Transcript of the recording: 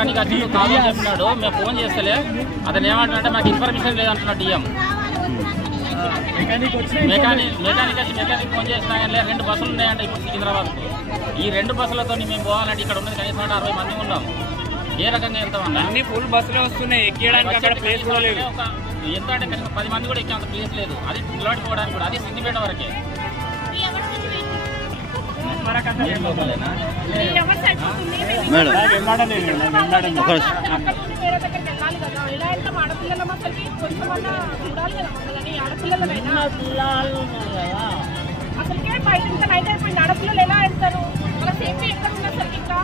Mechanic వచ్చి call చెప్పినాడు, మేము ఫోన్ చేస్తలే. అతను ఏమంటే మాకు ఇన్ఫర్మేషన్ లేదంటున్నాడు డిఎం. మెకానిక్ వచ్చి మెకానిక్ ఫోన్ చేసినా కానీ 2 బస్సులు ఉన్నాయంటే ఇప్పుడు సికింద్రాబాద్కు. ఈ 2 బస్సులతో మేము పోవాలంటే ఇక్కడ ఉన్నది కనీసం 60 మంది ఉన్నాం. ఏ రకంగా వెళ్తామన్నా? అన్ని ఫుల్ బస్సులే వస్తున్నాయి, ఎక్కడానికి అక్కడ ప్లేస్ కూడా లేదు. ఎంత అంటే కనీసం 10 మంది కూడా ఎక్కేంత ప్లేస్ లేదు. అది పిల్లవాడికి పోవడానికి కూడా, అది సిద్దిపేట వరకే. అసలుకే బయట ఇంకా నైట్ అయిపోయింది. ఆడపిల్లలు ఎలా వెళ్తారు? వాళ్ళ సేఫ్టీ ఎక్కడ ఉన్నారు సార్? ఇంకా